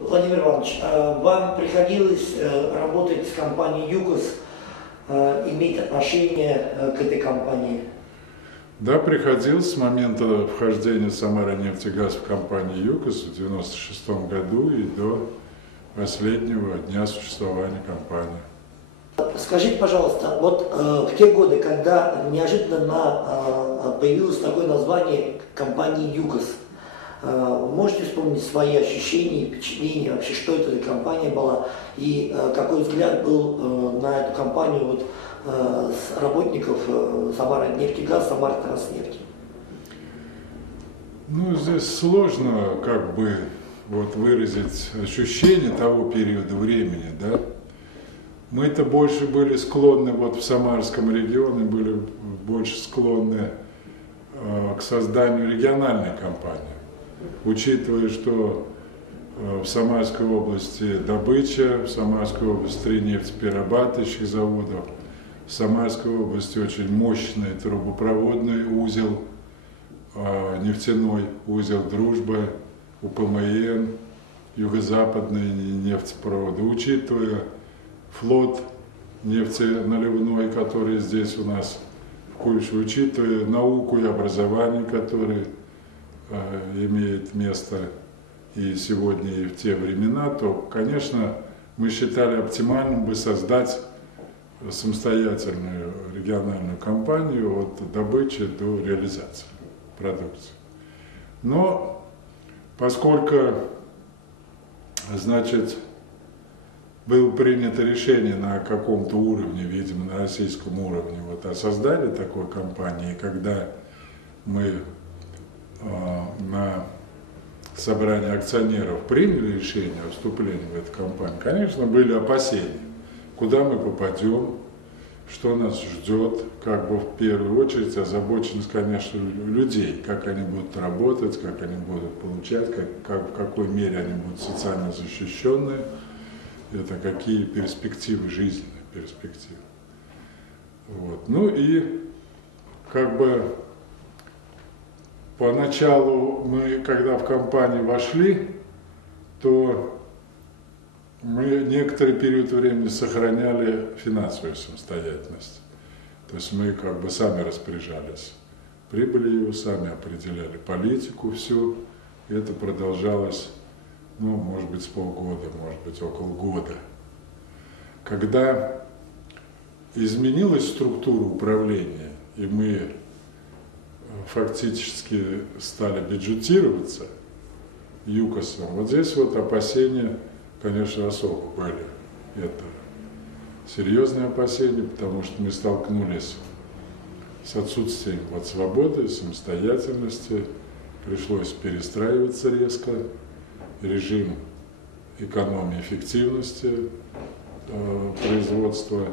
Владимир Иванович, вам приходилось работать с компанией ЮКОС, иметь отношение к этой компании? Да, приходилось с момента вхождения Самара-Нефтегаз в компанию ЮКОС в 1996 году и до последнего дня существования компании. Скажите, пожалуйста, вот в те годы, когда неожиданно появилось такое название компании ЮКОС, можете вспомнить свои ощущения и впечатления, вообще, что это за компания была и какой взгляд был на эту компанию вот, с работников Самара-Нефтегаз, Самара-Транснефти? Ну, здесь сложно как бы вот выразить ощущение того периода времени, да. Мы-то больше были склонны, вот в Самарском регионе были больше склонны к созданию региональной компании, учитывая, что в Самарской области добыча, в Самарской области 3 нефтеперерабатывающих заводов, в Самарской области очень мощный трубопроводный узел, нефтяной узел «Дружба», УПМН, юго-западные нефтепроводы, учитывая флот нефтеналивной, который здесь у нас в Куйбышеве, учитывая науку и образование, которое имеет место и сегодня, и в те времена, то, конечно, мы считали оптимальным бы создать самостоятельную региональную компанию от добычи до реализации продукции. Но поскольку, значит, было принято решение на каком-то уровне, видимо, на российском уровне, вот, о создании такой компании, когда мы на собрании акционеров приняли решение о вступлении в эту компанию, конечно, были опасения, куда мы попадем, что нас ждет, как бы в первую очередь озабоченность, конечно, людей, как они будут работать, как они будут получать, в какой мере они будут социально защищенные, это какие перспективы, жизненные перспективы. Вот. Ну и как бы поначалу мы, когда в компанию вошли, то мы некоторый период времени сохраняли финансовую самостоятельность. То есть мы как бы сами распоряжались прибылью, сами определяли политику всю. И это продолжалось, ну, может быть, с полгода, может быть, около года. Когда изменилась структура управления, и мы фактически стали бюджетироваться ЮКОСом, вот здесь вот опасения, конечно, особо были. Это серьезные опасения, потому что мы столкнулись с отсутствием вот свободы, самостоятельности, пришлось перестраиваться резко, режим экономии эффективности производства.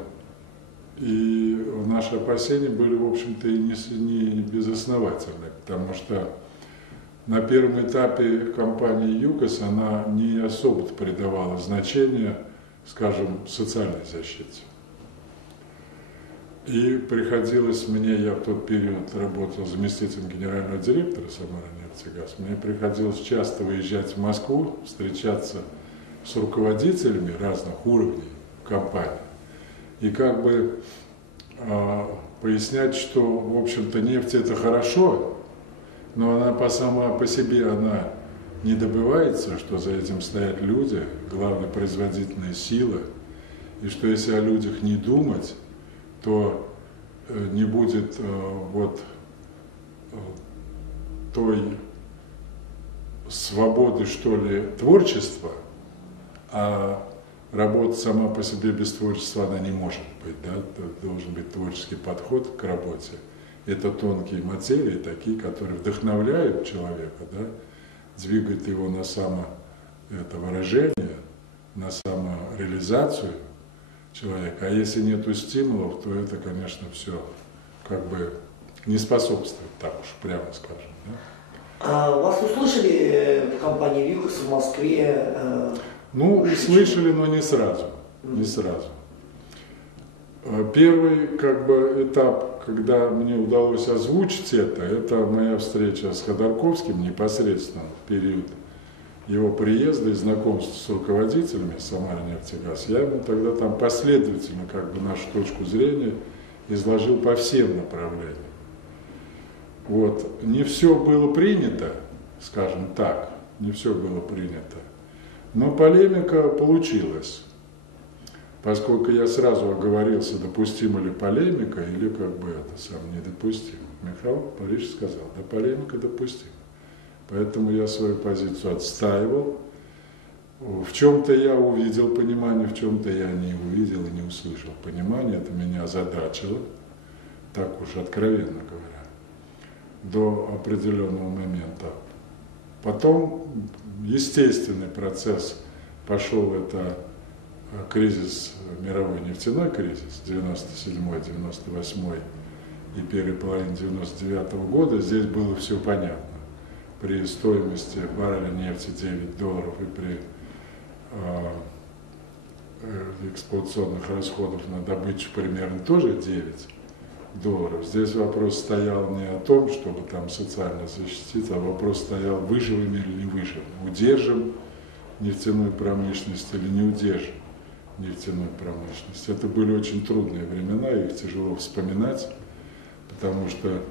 И наши опасения были, в общем-то, и не безосновательны, потому что на первом этапе компании ЮКОС она не особо придавала значения, скажем, социальной защите. И приходилось мне, я в тот период работал заместителем генерального директора Самара-Нефтегаз, мне приходилось часто выезжать в Москву, встречаться с руководителями разных уровней компании и как бы пояснять, что, в общем-то, нефть это хорошо, но она сама по себе она не добывается, что за этим стоят люди, главное производительная сила, и что если о людях не думать, то не будет вот той свободы, что ли, творчества, а работа сама по себе без творчества она не может быть, да? Должен быть творческий подход к работе. Это тонкие материи, такие, которые вдохновляют человека, да? Двигают его на самовыражение, на самореализацию человека. А если нету стимулов, то это, конечно, все как бы не способствует, так уж прямо скажем. Да? Вас услышали в компании ЮКОС в Москве? Ну, слышали, но не сразу. Не сразу. Первый как бы этап, когда мне удалось озвучить это моя встреча с Ходорковским непосредственно в период его приезда и знакомства с руководителями Самарнефтегаз, я ему тогда там последовательно как бы нашу точку зрения изложил по всем направлениям. Вот. Не все было принято, скажем так, не все было принято, но полемика получилась. Поскольку я сразу оговорился, допустима ли полемика или как бы это сам недопустимо. Михаил Борисович сказал, да, полемика допустима. Поэтому я свою позицию отстаивал. В чем-то я увидел понимание, в чем-то я не увидел и не услышал понимания. Это меня озадачило, так уж откровенно говоря, до определенного момента. Потом естественный процесс пошел, это кризис, мировой нефтяной кризис, 97-98 и первой половины 99 года. Здесь было все понятно. При стоимости барреля нефти $9 и при эксплуатационных расходах на добычу примерно тоже $9. Здесь вопрос стоял не о том, чтобы там социально защитить, а вопрос стоял, выживем или не выживем, удержим нефтяную промышленность или не удержим нефтяную промышленность. Это были очень трудные времена, их тяжело вспоминать, потому что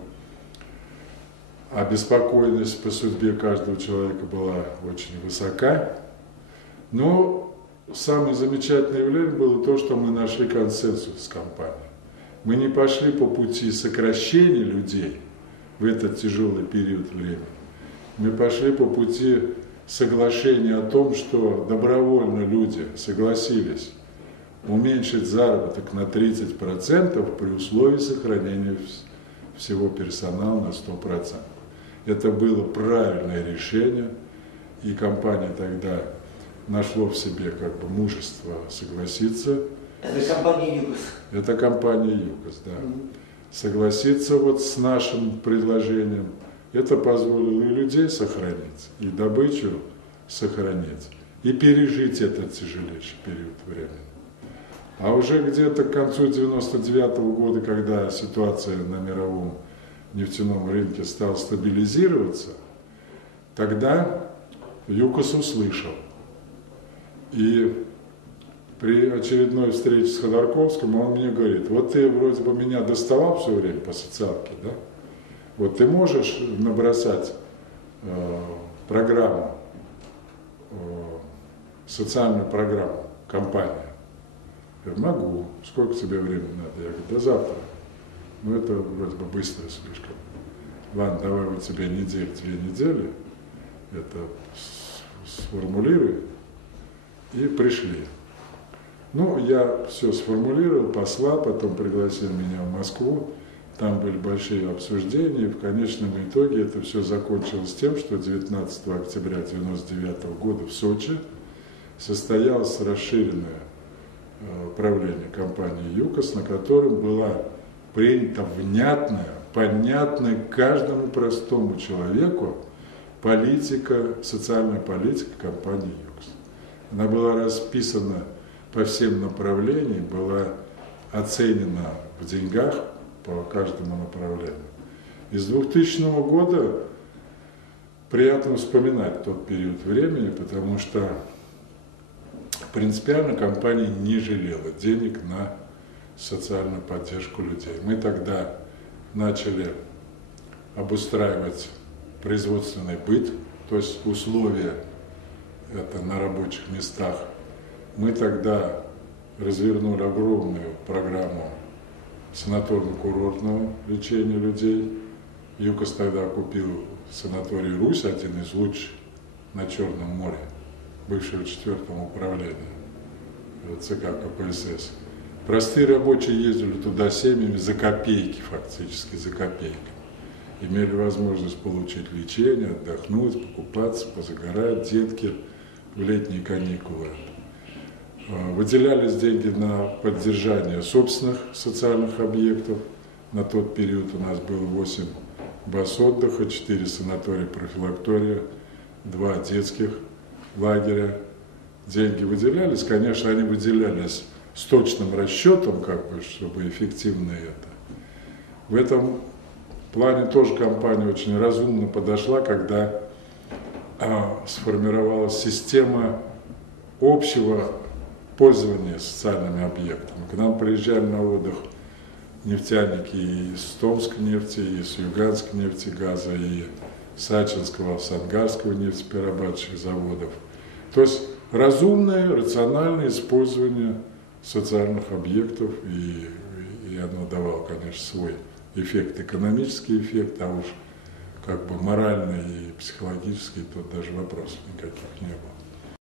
обеспокоенность по судьбе каждого человека была очень высока. Но самое замечательное явление было то, что мы нашли консенсус с компанией. Мы не пошли по пути сокращения людей в этот тяжелый период времени. Мы пошли по пути соглашения о том, что добровольно люди согласились уменьшить заработок на 30% при условии сохранения всего персонала на 100%. Это было правильное решение, и компания тогда нашло в себе как бы мужество согласиться. Это компания ЮКОС. Это компания ЮКОС, да. Согласиться вот с нашим предложением. Это позволило и людей сохранить, и добычу сохранить, и пережить этот тяжелейший период времени. А уже где-то к концу 99 года, когда ситуация на мировом нефтяном рынке стала стабилизироваться, тогда ЮКОС услышал. И при очередной встрече с Ходорковским он мне говорит, вот ты вроде бы меня доставал все время по социалке, да? Вот ты можешь набросать программу, социальную программу компании? Я говорю, могу. Сколько тебе времени надо? Я говорю, до завтра. Ну это вроде бы быстро слишком. Ладно, давай вот тебе 2 недели, это сформулируй. И пришли. Ну, я все сформулировал, послал, потом пригласил меня в Москву. Там были большие обсуждения, и в конечном итоге это все закончилось тем, что 19 октября 1999 года в Сочи состоялось расширенное правление компании ЮКОС, на котором была принята внятная, понятная каждому простому человеку политика, социальная политика компании ЮКОС. Она была расписана по всем направлениям, была оценена в деньгах по каждому направлению. Из 2000 года приятно вспоминать тот период времени, потому что принципиально компания не жалела денег на социальную поддержку людей. Мы тогда начали обустраивать производственный быт, то есть условия это на рабочих местах. Мы тогда развернули огромную программу санаторно-курортного лечения людей. ЮКОС тогда купил санаторий «Русь», один из лучших на Черном море, бывшего 4-го управления ЦК КПСС. Простые рабочие ездили туда семьями за копейки, фактически за копейки. Имели возможность получить лечение, отдохнуть, покупаться, позагорать, детки в летние каникулы. Выделялись деньги на поддержание собственных социальных объектов. На тот период у нас было 8 баз отдыха, 4 санатория-профилактория, 2 детских лагеря. Деньги выделялись, конечно, они выделялись с точным расчетом, как бы, чтобы эффективно это. В этом плане тоже компания очень разумно подошла, когда сформировалась система общего пользования социальными объектами. К нам приезжали на отдых нефтяники и из Томской нефти, и из Юганской нефтегаза, и Сачинского, Сангарского нефтеперерабатывающих заводов. То есть разумное, рациональное использование социальных объектов, и оно давало, конечно, свой эффект, экономический эффект, а уж как бы моральный и психологический, тут даже вопросов никаких не было.